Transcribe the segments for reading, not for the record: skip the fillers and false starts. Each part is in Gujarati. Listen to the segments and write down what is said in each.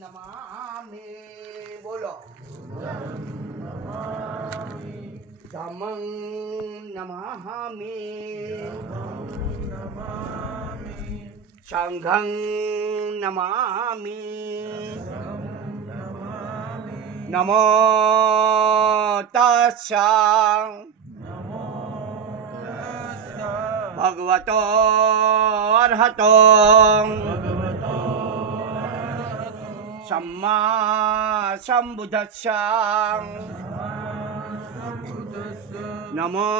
નમામિ બોલો ધમ્મં નમામિ સંઘં નમામિ નમો તસ્સા ભગવતો અર્હતો સમ્મા સંબુદ્ધસ્સા નમો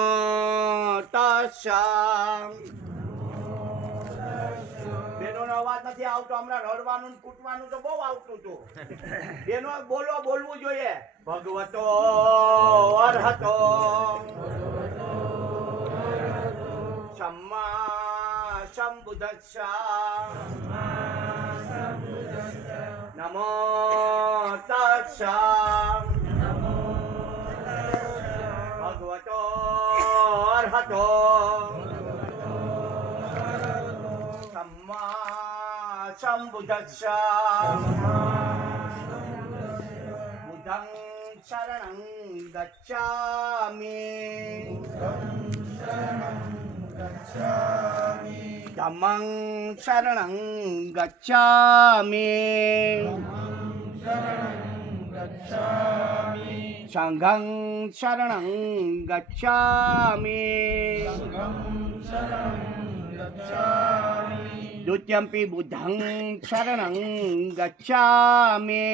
તસ્સા. બેનોનો અવાજ નથી આવતો, હમણાં રડવાનું ને કૂટવાનું તો બહુ આવતું હતું. બેનો બોલવું જોઈએ. ભગવતો અર્હતો સમ્મા સંબુદ્ધસ્સા નમો તસ્સા ભગવતો અર્હતો સમ્મા સંબુદ્ધસ્સા બુદ્ધં શરણં ગચ્છામિ ધમ્મં શરણં ગચ્છામિ સંઘં શરણં ગચ્છામિ દ્વિતીયમ્પિ બુદ્ધં શરણં ગચ્છામિ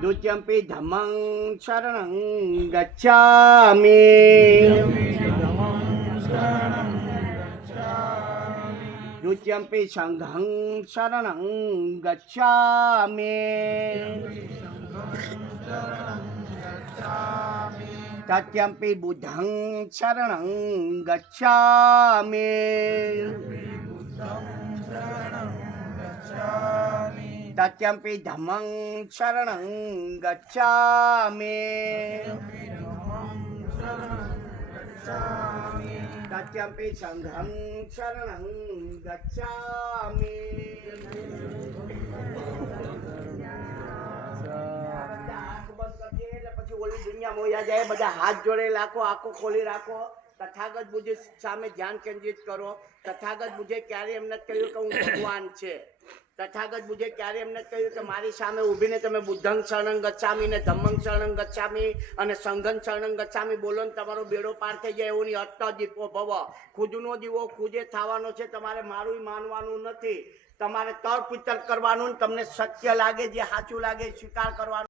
દ્વિતીયમ્પિ ધમ્મં શરણં ગચ્છામિ દ્વિતીયમ્પિ સંઘં શરણં ગચ્છામિ તૃતીયમ્પિ બુદ્ધં શરણં ગચ્છામિ તૃતીયમ્પિ ધમ્મં શરણં ગચ્છામિ તૃતીયમ્પિ સંઘં શરણં ગચ્છામિ. પછી ઓલી દુનિયા મોયા જાય. બધા હાથ જોડે રાખો, આંખો ખોલી રાખો, તથાગત બુદ્ધિ સામે ધ્યાન કેન્દ્રિત કરો. તથાગત બુદ્ધિ ક્યારે એમને કહ્યું કે હું ભગવાન છે. તથાગત બુદ્ધિ ક્યારે એમને કહ્યું કે મારી સામે ઊભીને તમે બુદ્ધં શરણં ગચ્છામિ ને ધમ્મં શરણં ગચ્છામિ અને સંઘં શરણં ગચ્છામિ બોલો ને તમારો બેડો પાર થઈ જાય. એવું નહીં. અટ્ટ દીપો ભવ, ખુદનો દીવો ખુદે થવાનો છે. તમારે મારું માનવાનું નથી. તમારે તર્ક વિતર્ક કરવાનું, તમને સત્ય લાગે જે સાચું લાગે સ્વીકાર કરવાનું.